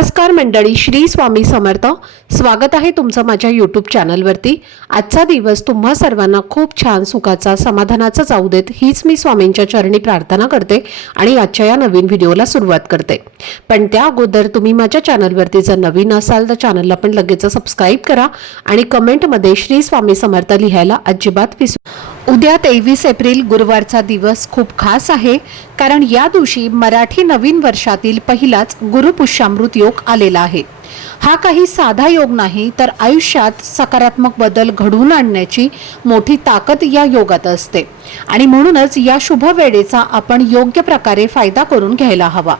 नमस्कार मंडळी, श्री स्वामी समर्थ। स्वागत आहे तुमचं माझ्या यूट्यूब चॅनलवरती। आजचा दिवस तुम्हा सर्वांना खूप छान सुखाचा समाधानाचा जाऊ देत हीच मी स्वामींच्या चरणी प्रार्थना करते आणि आजच्या या नवीन व्हिडिओला सुरुवात करते। पण त्या अगोदर तुम्ही माझ्या चॅनलवरती जर नवीन असाल तर चॅनलला पण लगेच सबस्क्राइब करा आणि कमेंटमध्ये श्री स्वामी समर्थ लिहायला अजिबात विसरू। उद्या 23 एप्रिल गुरुवारचा दिवस खूप खास आहे, कारण या दिवशी मराठी नवीन वर्षातील पहिलाच गुरुपुष्यामृत योग आलेला आहे। हा काही साधा योग नाही, तर आयुष्यात सकारात्मक बदल घडवून आणण्याची मोठी ताकद या योगात असते आणि म्हणूनच या शुभ वेळेचा आपण योग्य प्रकारे फायदा करून घ्यायला हवा।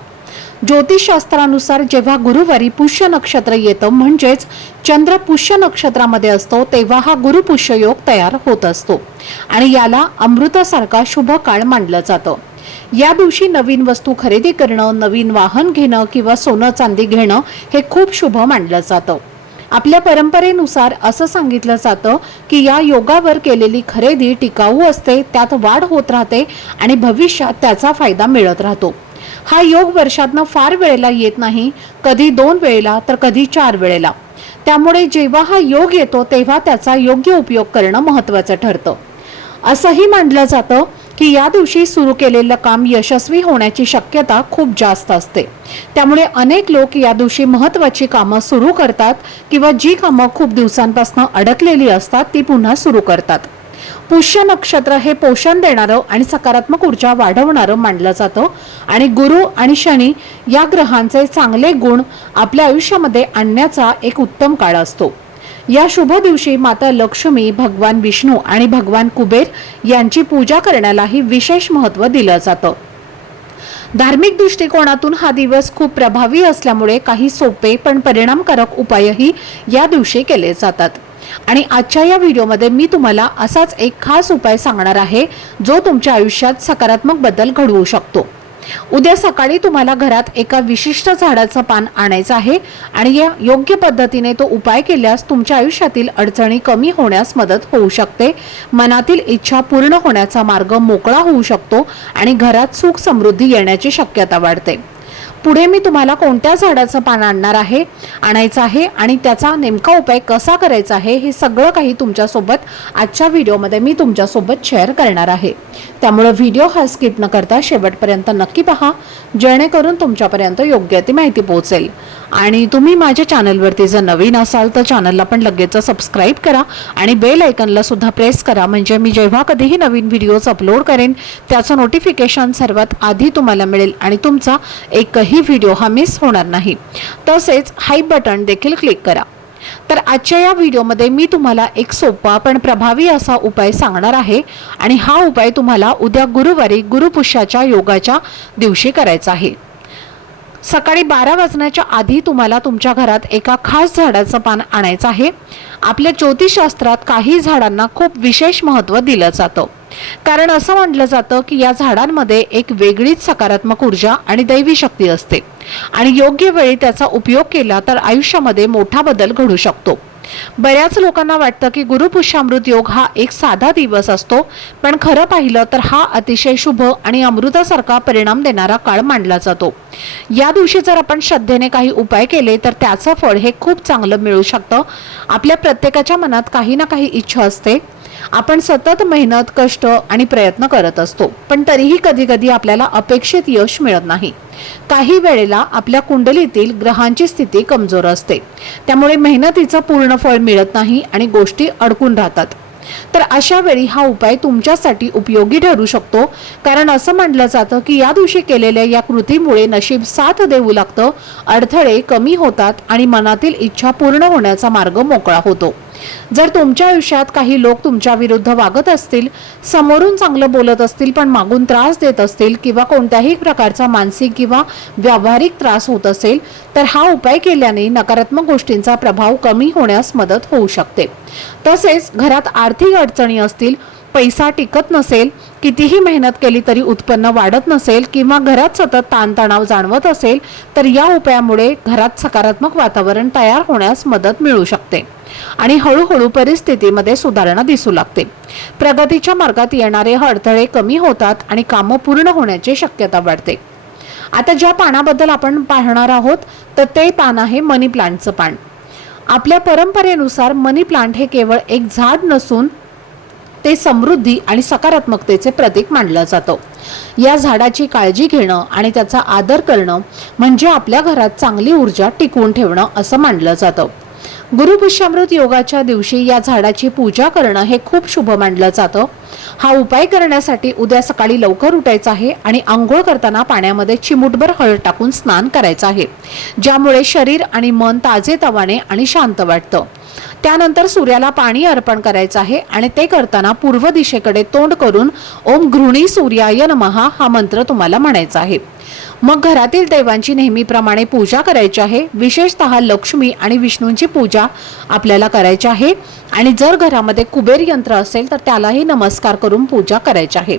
ज्योतिषशास्त्रानुसार जेव्हा गुरुवारी पुष्य नक्षत्र येतं, म्हणजेच चंद्र पुष्य नक्षत्रामध्ये असतो, तेव्हा हा गुरुपुष्य योग तयार होत असतो आणि याला अमृतासारखा शुभ काळ मानलं जातं। या दिवशी नवीन वस्तू खरेदी करणं, नवीन वाहन घेणं किंवा सोनं चांदी घेणं हे खूप शुभ मानलं जातं। आपल्या परंपरेनुसार असं सांगितलं जातं की या योगावर केलेली खरेदी टिकाऊ असते, त्यात वाढ होत राहते आणि भविष्यात त्याचा फायदा मिळत राहतो। हा योग वर्षातनं फार वेळेला येत नाही, कधी 2 वेळेला तर कधी 4 वेळेला। त्यामुळे जेव्हा हा योग येतो तेव्हा त्याचा योग्य उपयोग करणं महत्त्वाचं ठरतं। असंही मानलं जातं की या दिवशी सुरू केलेलं काम यशस्वी होण्याची शक्यता खूप जास्त असते। त्यामुळे अनेक लोक या दिवशी महत्त्वाची कामं सुरू करतात किंवा जी कामं खूप दिवसांपासून अडकलेली असतात ती पुन्हा सुरू करतात। पुष्य नक्षत्र हे पोषण देणारं आणि सकारात्मक ऊर्जा वाढवणारं मानलं जातं आणि गुरु आणि शनी या ग्रहांचे चांगले गुण आपल्या आयुष्यामध्ये आणण्याचा एक उत्तम काळ असतो। या शुभ दिवशी माता लक्ष्मी, भगवान विष्णू आणि भगवान कुबेर यांची पूजा करण्यालाही विशेष महत्त्व दिलं जातं। धार्मिक दृष्टिकोनातून हा दिवस खूप प्रभावी असल्यामुळे काही सोपे पण परिणामकारक उपायही या दिवशी केले जातात आणि आजच्या या व्हिडिओमध्ये मी तुम्हाला असाच एक खास उपाय सांगणार आहे जो तुमच्या आयुष्यात सकारात्मक बदल घडवू शकतो। उद्या सकाळी तुम्हाला घरात एका विशिष्ट झाडाचं पान आणायचं आहे आणि या योग्य पद्धतीने तो उपाय केल्यास तुमच्या आयुष्यातील अडचणी कमी होण्यास मदत होऊ शकते, मनातील इच्छा पूर्ण होण्याचा मार्ग मोकळा होऊ शकतो आणि घरात सुख समृद्धी येण्याची शक्यता वाढते। पुढे मी तुम्हाला कोणत्या झाडाचं पान आणायचं आहे आणि त्याचा नेमका उपाय कसा करायचा आहे हे सगळं काही तुमच्यासोबत आजच्या व्हिडिओमध्ये मी तुमच्यासोबत शेअर करणार आहे। त्यामुळे व्हिडिओ हा स्किप न करता शेवटपर्यंत नक्की पहा, जेणेकरून तुमच्यापर्यंत योग्य ती माहिती पोहोचेल। आणि तुम्ही माझ्या चॅनलवरती जर नवीन असाल तर चॅनलला पण लगेच सबस्क्राइब करा आणि बेल आयकॉनला सुद्धा प्रेस करा, म्हणजे मी जेव्हा कधीही नवीन व्हिडिओज अपलोड करेन त्याचं नोटिफिकेशन सर्वात आधी तुम्हाला मिळेल आणि तुमचा एकही व्हिडिओ हा मिस होणार नाही। तसेच हाय बटन देखील क्लिक करा। तर आजच्या या व्हिडिओमध्ये मी तुम्हाला एक सोपा पण प्रभावी असा उपाय सांगणार आहे आणि हा उपाय तुम्हाला उद्या गुरुवारी गुरुपुष्याच्या योगाच्या दिवशी करायचा आहे। सकाळी 12 वाजण्याच्या आधी तुम्हाला तुमच्या घरात एका खास झाडाचं पान आणायचं आहे। आपल्या ज्योतिषशास्त्रात काही झाडांना खूप विशेष महत्त्व दिलं जातं, कारण असं म्हटलं जातं की या झाडांमध्ये एक वेगळीच सकारात्मक ऊर्जा आणि दैवी शक्ती असते आणि योग्य वेळी त्याचा उपयोग केला तर आयुष्यामध्ये मोठा बदल घडू शकतो। बऱ्याच लोकांना वाटतं की गुरुपुष्यामृत योग हा एक साधा दिवस असतो, पण खरं पाहिलं तर हा अतिशय शुभ आणि अमृतासारखा परिणाम देणारा काळ मानला जातो। या दिवशी जर आपण श्रद्धेने काही उपाय केले तर त्याचं फळ हे खूप चांगलं मिळू शकतं। आपल्या प्रत्येकाच्या मनात काही ना काही इच्छा असते, आपण सतत मेहनत, कष्ट आणि प्रयत्न करत असतो, पण तरीही कधी कधी आपल्याला अपेक्षित यश मिळत नाही। काही वेळेला आपल्या कुंडलीतील ग्रहांची स्थिती कमजोर असते, त्यामुळे मेहनतीचं पूर्ण फळ मिळत नाही आणि गोष्टी अडकून राहतात। तर अशा वेळी हा उपाय तुमच्यासाठी उपयोगी ठरू शकतो, कारण असं म्हटलं जातं की या दिवशी केलेल्या या कृतीमुळे नशीब साथ देऊ लागतं, अडथळे कमी होतात आणि मनातील इच्छा पूर्ण होण्याचा मार्ग मोकळा होतो। जर तुमच्या आयुष्यात काही लोक तुमच्या विरुद्ध वागत असतील, समोरून चांगलं बोलत असतील पण मागून त्रास देत असतील किंवा कोणत्याही प्रकारचा मानसिक किंवा व्यावहारिक त्रास होत असेल, तर हा उपाय केल्याने नकारात्मक गोष्टींचा प्रभाव कमी होण्यास मदत होऊ शकते। तसेच घरात आर्थिक अडचणी असतील, पैसा टिकत नसेल, कितीही मेहनत केली तरी उत्पन्न वाढत नसेल किंवा घरात सतत ताणतणाव जाणवत असेल, तर या उपायामुळे घरात सकारात्मक वातावरण तयार होण्यास मदत मिळू शकते आणि हळूहळू परिस्थितीमध्ये सुधारणा दिसू लागते। प्रगतीच्या मार्गात येणारे अडथळे कमी होतात आणि कामं पूर्ण होण्याची शक्यता वाढते। आता ज्या पानाबद्दल आपण पाहणार आहोत तर ते पान आहे मनी प्लांटचं पान. आपल्या परंपरेनुसार मनी प्लांट हे केवळ एक झाड नसून ते समृद्धी आणि सकारात्मकतेचे प्रतीक मानलं जातं. या झाडाची काळजी घेणं आणि त्याचा आदर करणं म्हणजे आपल्या घरात चांगली ऊर्जा टिकवून ठेवणं असं मानलं जातं. गुरुपुष्यामृत योगाच्या दिवशी या झाडाची पूजा करणं हे खूप शुभ मानलं जातं. हा उपाय करण्यासाठी उद्या सकाळी लवकर उठायचं आहे आणि आंघोळ करताना पाण्यामध्ये चिमूटभर हळद टाकून स्नान करायचं आहे, ज्यामुळे शरीर आणि मन ताजेतवाने आणि शांत वाटतं. त्यानंतर सूर्याला पाणी अर्पण करायचं आहे आणि ते करताना पूर्व दिशेकडे तोंड करून ओम घृणी सूर्याय नमः हा मंत्र तुम्हाला म्हणायचा आहे. मग घरातील देवांची नेहमीप्रमाणे पूजा करायची आहे. विशेषतः लक्ष्मी आणि विष्णूंची पूजा आपल्याला करायची आहे आणि जर घरामध्ये कुबेर यंत्र असेल तर त्यालाही नमस्कार करून पूजा करायची आहे.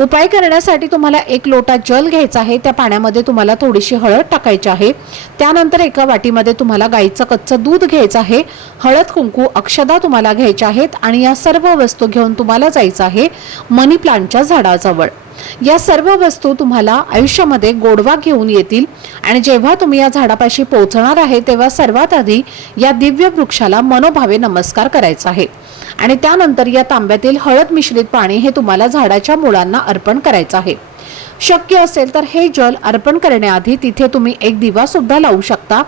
उपाय करण्यासाठी तुम्हाला 1 लोटा जल घ्यायचा आहे. त्या पाण्यामध्ये तुम्हाला थोडीशी हळद टाकायची आहे. त्यानंतर एका वाटीमध्ये तुम्हाला गाईचं कच्चं दूध घ्यायचं आहे. हळद, कुंकू, अक्षदा तुम्हाला घ्यायच्या आहेत आणि या सर्व वस्तू घेऊन तुम्हाला जायचं आहे मनी प्लांटच्या झाडाजवळ. या सर्व वस्तू तुम्हाला आयुष्यामध्ये गोडवा घेऊन येतील आणि जेव्हा तुम्ही या झाडापाशी पोहोचणार आहे तेव्हा सर्वात आधी या दिव्य वृक्षाला मनोभावे नमस्कार करायचा आहे आणि त्यानंतर या तांब्यातील हळद मिश्रित पाणी हे तुम्हाला झाडाच्या मुळांना अर्पण करायचं आहे. शक्य असेल तर हे जल अर्पण करण्याआधी तिथे तुम्ही एक दिवा सुद्धा लावू शकता.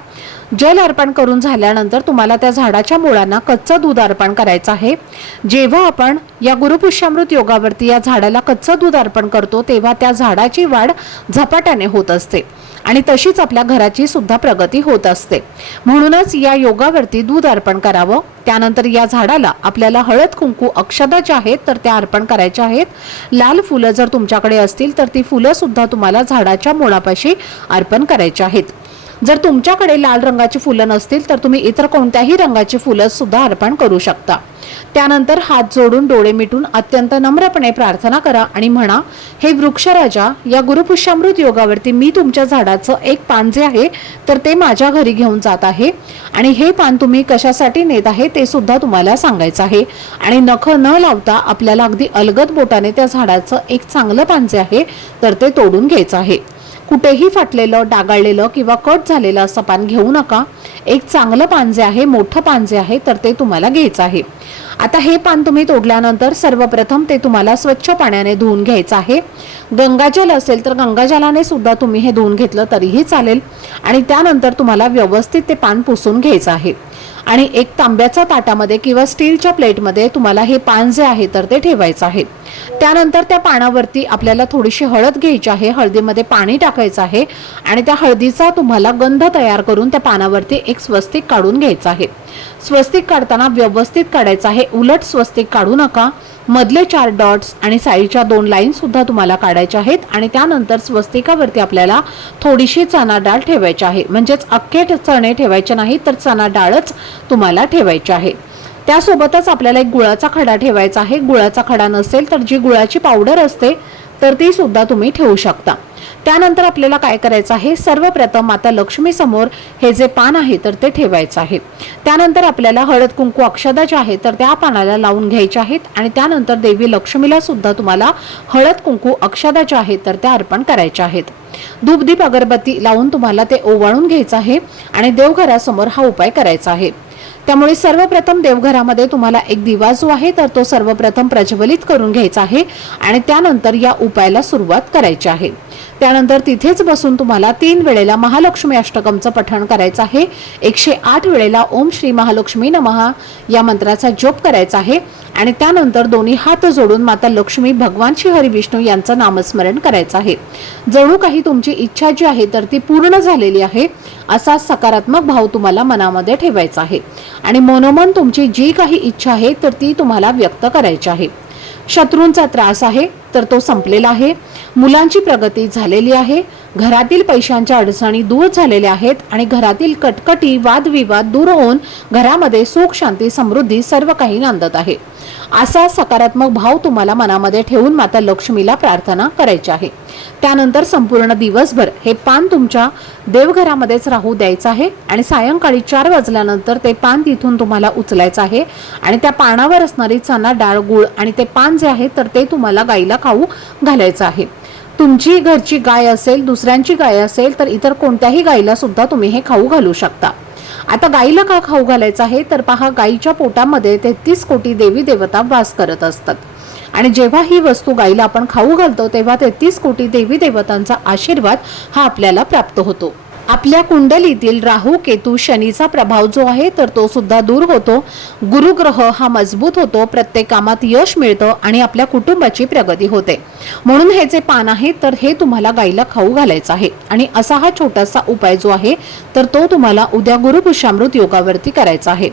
जल अर्पण करून झाल्यानंतर तुम्हाला त्या झाडाच्या मुळांना कच्चं दूध अर्पण करायचं आहे. जेव्हा आपण या गुरुपुष्यामृत योगावरती या झाडाला कच्चं दूध अर्पण करतो तेव्हा त्या झाडाची वाढ झपाट्याने होत असते आणि तशीच आपल्या घराची सुद्धा प्रगती होत असते. म्हणूनच या योगावरती दूध अर्पण करावं. त्यानंतर या झाडाला आपल्याला हळद, कुंकू, अक्षदा ज्या आहेत तर त्या अर्पण करायच्या आहेत. लाल फुलं जर तुमच्याकडे असतील तर ती फुलं सुद्धा तुम्हाला झाडाच्या मुळापाशी अर्पण करायची आहेत. जर तुमच्याकडे लाल रंगाची फुलं नसतील तर तुम्ही इतर कोणत्याही रंगाची फुलं सुद्धा अर्पण करू शकता. त्यानंतर हात जोडून डोळे मिटून अत्यंत नम्रपणे प्रार्थना करा आणि म्हणा, हे वृक्षराजा, या गुरुपुष्यामृत योगावरती मी तुमच्या झाडाचं एक पान जे आहे तर ते माझ्या घरी घेऊन जात आहे आणि हे पान तुम्ही कशासाठी नेत आहे ते सुद्धा तुम्हाला सांगायचं आहे आणि नख न लावता आपल्याला अगदी अलगद बोटाने त्या झाडाचं एक चांगलं पान जे आहे तर ते तोडून घ्यायचं आहे. कुठेही फाटलेलं, डागाळलेलं किंवा कट झालेलं असं पान घेऊ नका. एक चांगलं पान जे आहे, मोठं पान जे आहे तर ते तुम्हाला घ्यायचं आहे. आता हे पान तुम्ही तोडल्यानंतर सर्वप्रथम ते तुम्हाला स्वच्छ पाण्याने धुवून घ्यायचं आहे. गंगाजल असेल तर गंगाजलाने सुद्धा तुम्ही हे धुवून घेतलं तरीही चालेल आणि त्यानंतर तुम्हाला व्यवस्थित ते पान पुसून घ्यायचं आहे आणि एक तांब्याच्या ताटामध्ये किंवा स्टीलच्या प्लेटमध्ये तुम्हाला हे पान जे आहे तर ते ठेवायचं आहे. त्यानंतर त्या पानावरती आपल्याला थोडीशी हळद घ्यायची आहे. हळदीमध्ये पाणी टाकायचं आहे आणि त्या हळदीचा तुम्हाला गंध तयार करून त्या पानावरती एक स्वस्तिक काढून घ्यायचं आहे. स्वस्तिक काढताना व्यवस्थित काढायचं आहे. उलट स्वस्तिक काढू नका. मधले 4 डॉट्स आणि साईडच्या 2 लाईन सुद्धा तुम्हाला काढायच्या आहेत आणि त्यानंतर स्वस्तिकावरती आपल्याला थोडीशी चणा डाळ ठेवायची आहे. म्हणजेच अख्खे चणे ठेवायचे नाही तर चणा डाळच तुम्हाला ठेवायची आहे. त्यासोबतच आपल्याला एक गुळाचा खडा ठेवायचा आहे. गुळाचा खडा नसेल तर जी गुळाची पावडर असते तर ती सुद्धा तुम्ही ठेवू शकता. त्यानंतर आपल्याला काय करायचं आहे, सर्वप्रथम माता लक्ष्मी समोर हे जे पान आहे तर ते ठेवायचं आहे. त्यानंतर आपल्याला हळद, कुंकू, अक्षदा जे आहे तर त्या पानाला लावून घ्यायचे आहेत आणि त्यानंतर देवी लक्ष्मीला सुद्धा तुम्हाला हळद, कुंकू, अक्षदा जे आहेत तर त्या अर्पण करायच्या आहेत. धूप, दीप, अगरबत्ती लावून तुम्हाला ते ओवाळून घ्यायचं आहे आणि देवघरासमोर हा उपाय करायचा आहे. त्यामुळे सर्वप्रथम देवघरामध्ये तुम्हाला एक दिवा जो आहे तर तो सर्वप्रथम प्रज्वलित करून घ्यायचा आहे आणि त्यानंतर या उपायाला सुरुवात करायची आहे. त्यानंतर तिथेच बसून तुम्हाला 3 वेळेला महालक्ष्मी अष्टकमचं पठण करायचं आहे. 108 वेळेला ओम श्री महालक्ष्मी नमः या मंत्राचा जप करायचा आहे आणि त्यानंतर दोन्ही हात जोडून माता लक्ष्मी, भगवान श्री हरी विष्णू यांचं नामस्मरण करायचं आहे. जणू काही तुमची इच्छा जी आहे तर ती पूर्ण झालेली आहे असा सकारात्मक भाव तुम्हाला मनामध्ये ठेवायचा आहे आणि मनोमन तुमची जी काही इच्छा आहे तर ती तुम्हाला व्यक्त करायची आहे. शत्रूंचा त्रास आहे तर तो संपलेला आहे. मुलांची प्रगती झालेली आहे. घरातील पैशांच्या अडचणी दूर झालेल्या आहेत आणि घरातील कटकटी, वादविवाद दूर होऊन घरामध्ये सुख, शांती, समृद्धी सर्व काही नांदत आहे. असा सकारात्मक भाव तुम्हाला मनामध्ये ठेवून माता लक्ष्मीला प्रार्थना करायची आहे. त्यानंतर संपूर्ण दिवसभर हे पान तुमच्या देवघरामध्येच राहू द्यायचं आहे आणि सायंकाळी 4 वाजल्यानंतर ते पान तिथून तुम्हाला उचलायचं आहे आणि त्या पानावर असणारी चणा डाळ, गुळ आणि ते पान जे आहे तर ते तुम्हाला गाईला खाऊ घालायचं आहे. तुमची घरची गाय असेल, दुसऱ्यांची गाय असेल, तर इतर कोणत्याही गायीला सुद्धा तुम्ही हे खाऊ घालू शकता. आता गायीला का खाऊ घालायचं आहे, तर पहा, गायीच्या पोटामध्ये 33 कोटी देवी देवता वास करत असतात आणि जेव्हा ही वस्तू गायीला आपण खाऊ घालतो तेव्हा 33 कोटी देवी देवतांचा आशीर्वाद हा आपल्याला प्राप्त होतो. आपल्या कुंडलीतील राहू केतू शनीचा प्रभाव जो आहे तर तो सुद्धा दूर होतो. गुरुग्रह हा मजबूत होतो, प्रत्येक कामात यश मिळतं आणि आपल्या कुटुंबाची प्रगती होते. म्हणून हे जे पान आहे तर हे तुम्हाला गायीला खाऊ घालायचं आहे आणि असा हा छोटासा उपाय जो आहे तर तो तुम्हाला उद्या गुरुपुष्यामृत योगावरती करायचा आहे.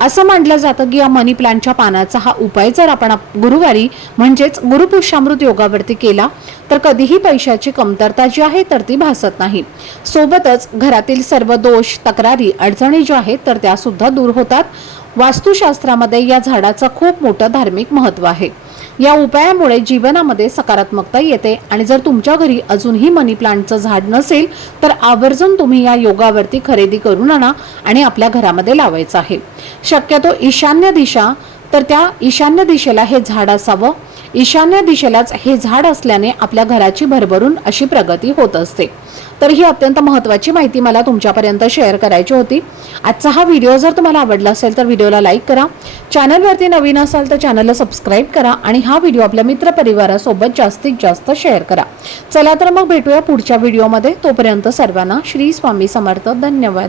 असं मानलं जातं की या मनी प्लांटच्या पानाचा हा उपाय जर आपण गुरुवारी म्हणजेच गुरुपुष्यामृत योगावरती केला तर कधीही पैशाची कमतरता जी आहे तर ती भासत नाही. सोबतच घरातील सर्व दोष, तक्रारी, अडचणी ज्या आहेत तर त्या सुद्धा दूर होतात. वास्तुशास्त्रामध्ये या झाडाचं खूप मोठं धार्मिक महत्त्व आहे. या उपायामुळे जीवनामध्ये सकारात्मकता येते आणि जर तुमच्या घरी अजूनही मनी प्लांटचं झाड नसेल तर आवर्जून तुम्ही या योगावरती खरेदी करून आणा आणि आपल्या घरामध्ये लावायचं आहे. शक्यतो ईशान्य दिशा, तर त्या ईशान्य दिशेला हे झाड असावं. ईशान्य दिशेलाच हे झाड असल्याने आपल्या घराची भरभरून अशी प्रगती होत असते. तर ही अत्यंत महत्त्वाची माहिती मला तुमच्यापर्यंत शेअर करायची होती. आजचा हा व्हिडिओ जर तुम्हाला आवडला असेल तर व्हिडिओला लाईक करा, चॅनलवरती नवीन असाल तर चॅनलला सबस्क्राईब करा आणि हा व्हिडिओ आपल्या मित्रपरिवारासोबत जास्तीत जास्त शेअर करा. चला तर मग भेटूया पुढच्या व्हिडिओमध्ये. तोपर्यंत सर्वांना श्री स्वामी समर्थ. धन्यवाद.